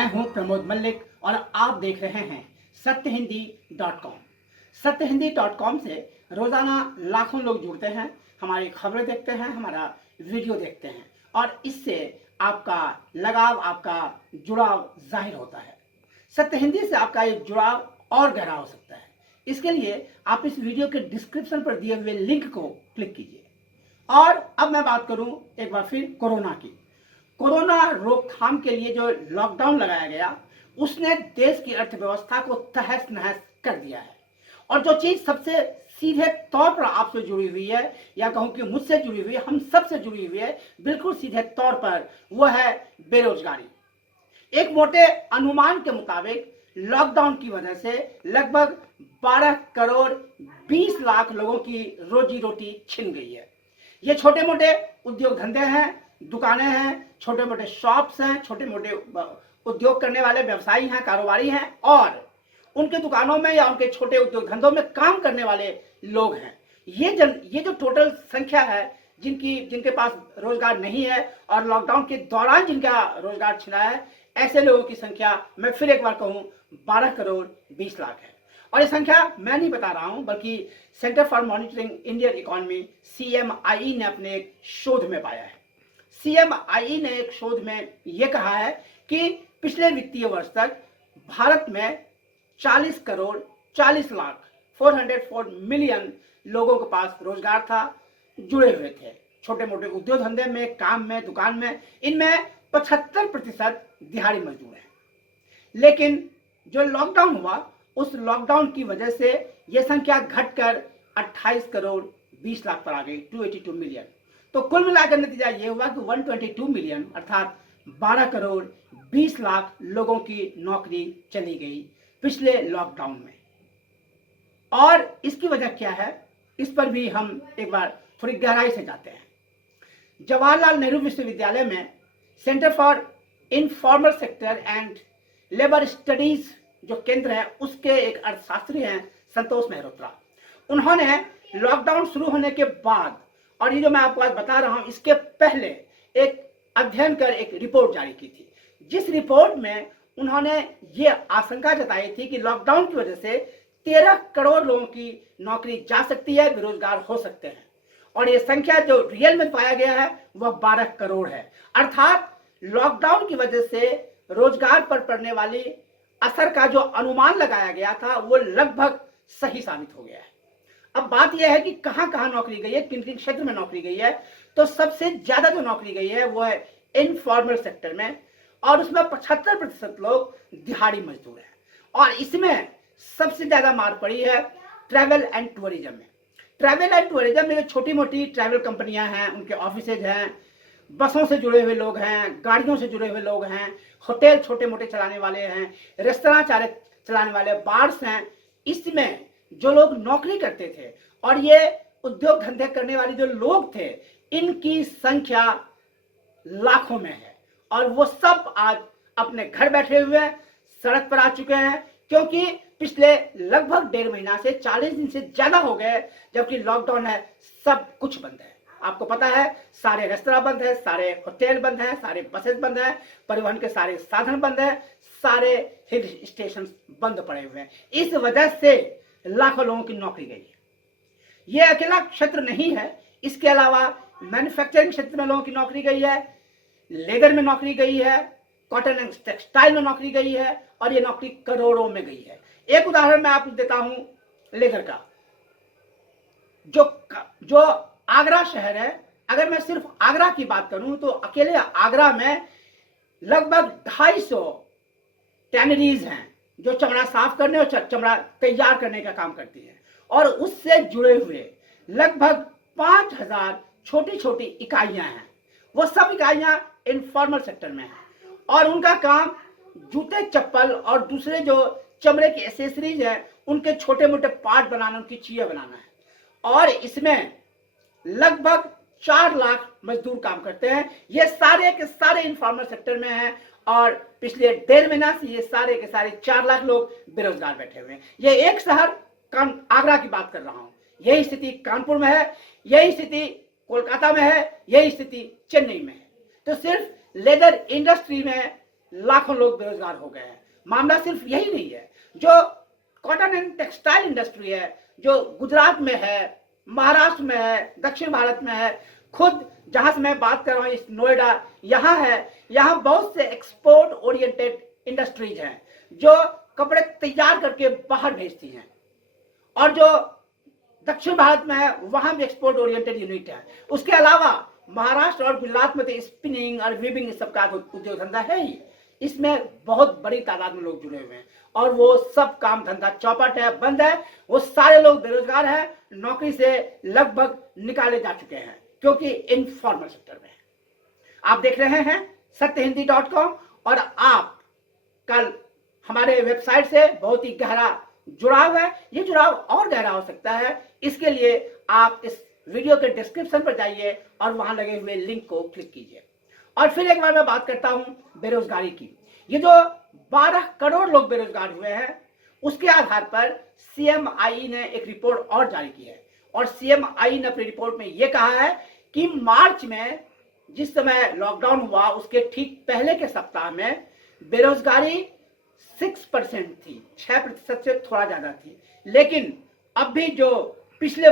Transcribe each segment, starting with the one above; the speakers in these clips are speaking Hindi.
मैं हूं प्रमोद मल्लिक और आप देख रहे हैं सत्यहिंदी.com। सत्यहिंदी.com से रोजाना लाखों लोग जुड़ते हैं, हमारी खबरें देखते हैं, हमारा वीडियो देखते हैं और इससे आपका लगाव, आपका जुड़ाव जाहिर होता है। सत्य हिंदी से आपका एक जुड़ाव और गहरा हो सकता है। इसके लिए आप इस वीडियो के डिस्क्रिप्शन पर दिए हुए लिंक को क्लिक कीजिए। और अब मैं बात करूं एक बार फिर कोरोना की। कोरोना रोकथाम के लिए जो लॉकडाउन लगाया गया उसने देश की अर्थव्यवस्था को तहस नहस कर दिया है। और जो चीज सबसे सीधे तौर पर आपसे जुड़ी हुई है, या कहूं कि मुझसे जुड़ी हुई है, हम सबसे जुड़ी हुई है बिल्कुल सीधे तौर पर, वो है बेरोजगारी। एक मोटे अनुमान के मुताबिक लॉकडाउन की वजह से लगभग 12 करोड़ 20 लाख लोगों की रोजी रोटी छिन गई है। ये छोटे मोटे उद्योग धंधे हैं, दुकानें हैं, छोटे मोटे शॉप्स हैं, छोटे मोटे उद्योग करने वाले व्यवसायी हैं, कारोबारी हैं, और उनके दुकानों में या उनके छोटे उद्योग धंधों में काम करने वाले लोग हैं। ये जो टोटल संख्या है जिनके पास रोजगार नहीं है और लॉकडाउन के दौरान जिनका रोजगार छिना है, ऐसे लोगों की संख्या मैं फिर एक बार कहूं 12 करोड़ 20 लाख है। और ये संख्या मैं नहीं बता रहा हूं, बल्कि centre for monitoring Indian economy CMIE ने अपने एक शोध में पाया है। CMIE ने एक शोध में यह कहा है कि पिछले वित्तीय वर्ष तक भारत में 40 करोड़ 40 लाख 404 मिलियन लोगों के पास रोजगार था, जुड़े हुए थे छोटे मोटे उद्योग धंधे में, काम में, दुकान में। इनमें 75% दिहाड़ी मजदूर हैं। लेकिन जो लॉकडाउन हुआ, उस लॉकडाउन की वजह से यह संख्या घटकर 28 करोड़ 20 लाख पर आ गई, 282 मिलियन। तो कुल मिलाकर नतीजा यह हुआ कि 122 मिलियन अर्थात 12 करोड़ 20 लाख लोगों की नौकरी चली गई पिछले लॉकडाउन में। और इसकी वजह क्या है, इस पर भी हम एक बार थोड़ी गहराई से जाते हैं। जवाहरलाल नेहरू विश्वविद्यालय में centre for informal sector and labour studies जो केंद्र है, उसके एक अर्थशास्त्री हैं संतोष मेहरोत्रा। उन्होंने लॉकडाउन शुरू होने के बाद और ये जो मैं आपको आज बता रहा हूं, इसके पहले एक अध्ययन कर एक रिपोर्ट जारी की थी, जिस रिपोर्ट में उन्होंने ये आशंका जताई थी कि लॉकडाउन की वजह से 13 करोड़ लोगों की नौकरी जा सकती है, बेरोजगार हो सकते हैं। और ये संख्या जो रियल में पाया गया है वह 12 करोड़ है। अर्थात लॉकडाउन की वजह से रोजगार पर पड़ने वाली असर का जो अनुमान लगाया गया था वो लगभग सही साबित हो गया है। अब बात यह है कि कहां कहां नौकरी गई है, किन किन क्षेत्र में नौकरी गई है। तो सबसे ज्यादा जो नौकरी गई है वो है इनफॉर्मल सेक्टर में, और उसमें 75% लोग दिहाड़ी मजदूर हैं। और इसमें सबसे ज्यादा मार पड़ी है ट्रैवल एंड टूरिज्म में। ट्रैवल एंड टूरिज्म में जो छोटी मोटी ट्रैवल कंपनियां हैं, उनके ऑफिसेज हैं, बसों से जुड़े हुए लोग हैं, गाड़ियों से जुड़े हुए लोग हैं, होटल छोटे मोटे चलाने वाले हैं, रेस्तरां चलाने वाले, बार्स हैं। इसमें जो लोग नौकरी करते थे और ये उद्योग धंधे करने वाले जो लोग थे, इनकी संख्या लाखों में है। और वो सब आज अपने घर बैठे हुए सड़क पर आ चुके हैं, क्योंकि पिछले लगभग 1.5 महीना से 40 दिन से ज्यादा हो गए जबकि लॉकडाउन है, सब कुछ बंद है। आपको पता है, सारे रेस्तरां बंद है, सारे होटल बंद है, सारे बसेस बंद है, परिवहन के सारे साधन बंद है, सारे हिल स्टेशन बंद पड़े हुए हैं। इस वजह से लाखों लोगों की नौकरी गई है। यह अकेला क्षेत्र नहीं है, इसके अलावा मैन्युफैक्चरिंग क्षेत्र में लोगों की नौकरी गई है, लेदर में नौकरी गई है, कॉटन एंड टेक्सटाइल में नौकरी गई है, और ये नौकरी करोड़ों में गई है। एक उदाहरण मैं आपको देता हूं लेदर का। जो आगरा शहर है, अगर मैं सिर्फ आगरा की बात करूं तो अकेले आगरा में लगभग 250 टैनरीज हैं जो चमड़ा साफ करने और चमड़ा तैयार करने का काम करती है। और उससे जुड़े हुए लगभग 5000 छोटी छोटी इकाइयां हैं। वो सब इकाइयां इनफॉर्मल सेक्टर में हैं और उनका काम जूते, चप्पल और दूसरे जो चमड़े के एसेसरीज हैं, उनके छोटे मोटे पार्ट बनाना, उनकी चीजें बनाना है। और इसमें लगभग 4 लाख मजदूर काम करते हैं। ये सारे के सारे इनफॉर्मल सेक्टर में हैं और पिछले 1.5 महीना से ये सारे के सारे 4 लाख लोग बेरोजगार बैठे हुए हैं। ये एक शहर आगरा की बात कर रहा हूं, यही स्थिति कानपुर में है, यही स्थिति कोलकाता में है, यही स्थिति चेन्नई में है। तो सिर्फ लेदर इंडस्ट्री में लाखों लोग बेरोजगार हो गए हैं। मामला सिर्फ यही नहीं है, जो कॉटन एंड टेक्सटाइल इंडस्ट्री है, जो गुजरात में है, महाराष्ट्र में है, दक्षिण भारत में है, खुद जहां से मैं बात कर रहा हूँ इस नोएडा यहाँ है, यहाँ बहुत से एक्सपोर्ट ओरिएंटेड इंडस्ट्रीज हैं जो कपड़े तैयार करके बाहर भेजती हैं, और जो दक्षिण भारत में है वहां भी एक्सपोर्ट ओरिएंटेड यूनिट है। उसके अलावा महाराष्ट्र और गुजरात में तो स्पिनिंग और वीविंग इस सब का उद्योग धंधा है ही। इसमें बहुत बड़ी तादाद में लोग जुड़े हुए हैं और वो सब काम धंधा चौपट है, बंद है। वो सारे लोग बेरोजगार हैं, नौकरी से लगभग निकाले जा चुके हैं क्योंकि इनफॉर्मल सेक्टर में है। आप देख रहे हैं सत्यहिंदी.com और आप कल हमारे वेबसाइट से बहुत ही गहरा जुड़ाव है। ये जुड़ाव और गहरा हो सकता है, इसके लिए आप इस वीडियो के डिस्क्रिप्शन पर जाइए और वहां लगे हुए लिंक को क्लिक कीजिए। और फिर एक बार मैं बात करता हूं बेरोजगारी की। ये जो 12 करोड़ लोग बेरोजगार हुए हैं, उसके आधार पर CMI ने एक रिपोर्ट और जारी की है और CMI ने अपनी रिपोर्ट में यह कहा है कि मार्च में जिस समय लॉकडाउन हुआ उसके ठीक पहले के सप्ताह में बेरोजगारी 6% थी, 6% से थोड़ा ज्यादा थी। लेकिन अब भी जो पिछले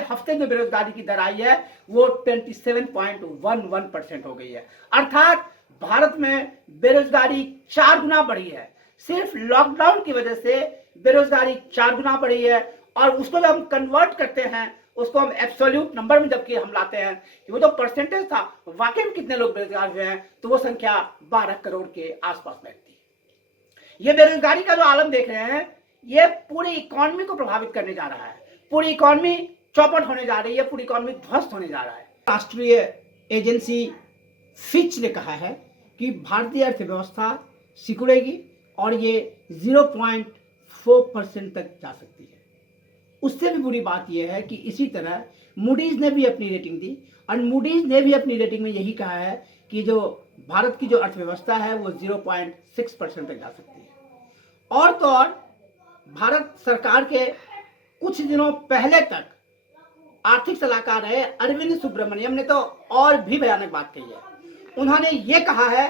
हफ्ते में बेरोजगारी की दर आई है वो 27.11% हो गई है। अर्थात भारत में बेरोजगारी 4 गुना बढ़ी है। सिर्फ लॉकडाउन की वजह से बेरोजगारी 4 गुना बढ़ी है और उसको जब हम कन्वर्ट करते हैं, उसको हम एब्सोल्यूट नंबर में जबकि हम लाते हैं कि वो जो परसेंटेज था वाकई में कितने लोग बेरोजगार हुए हैं, तो वो संख्या 12 करोड़ के आसपास बैठती है। ये बेरोजगारी का जो आलम देख रहे हैं, ये पूरी इकोनॉमी को प्रभावित करने जा रहा है। पूरी इकोनॉमी चौपट होने जा रही है, पूरी इकोनॉमी ध्वस्त होने जा रहा है। राष्ट्रीय एजेंसी फिच ने कहा है कि भारतीय अर्थव्यवस्था सिकुड़ेगी और ये 0.4% तक जा सकती है। उससे भी बुरी बात यह है कि इसी तरह मूडीज ने भी अपनी रेटिंग दी और मूडीज ने भी अपनी रेटिंग में यही कहा है कि जो भारत की जो अर्थव्यवस्था है वो 0.6% तक जा सकती है। और तो और भारत सरकार के कुछ दिनों पहले तक आर्थिक सलाहकार रहे अरविंद सुब्रमण्यम ने तो और भी भयानक बात कही है। उन्होंने ये कहा है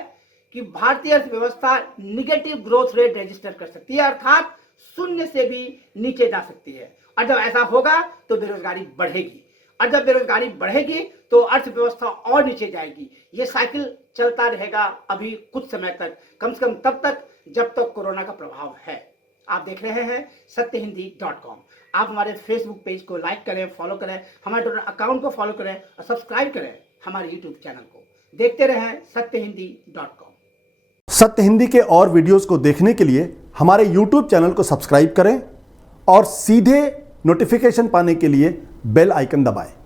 कि भारतीय अर्थव्यवस्था निगेटिव ग्रोथ रेट रजिस्टर कर सकती है, अर्थात शून्य से भी नीचे जा सकती है। और जब ऐसा होगा तो बेरोजगारी बढ़ेगी और जब बेरोजगारी बढ़ेगी तो अर्थव्यवस्था और नीचे जाएगी। ये साइकिल चलता रहेगा अभी कुछ समय तक, कम से कम तब तक जब तक कोरोना का प्रभाव है। आप देख रहे हैं सत्यहिंदी.com। आप हमारे फेसबुक पेज को लाइक करें, फॉलो करें, हमारे ट्विटर अकाउंट को फॉलो करें और सब्सक्राइब करें हमारे यूट्यूब चैनल को। देखते रहें सत्यहिंदी.com। सत्य हिंदी के और वीडियोस को देखने के लिए हमारे यूट्यूब चैनल को सब्सक्राइब करें और सीधे नोटिफिकेशन पाने के लिए बेल आइकन दबाएं।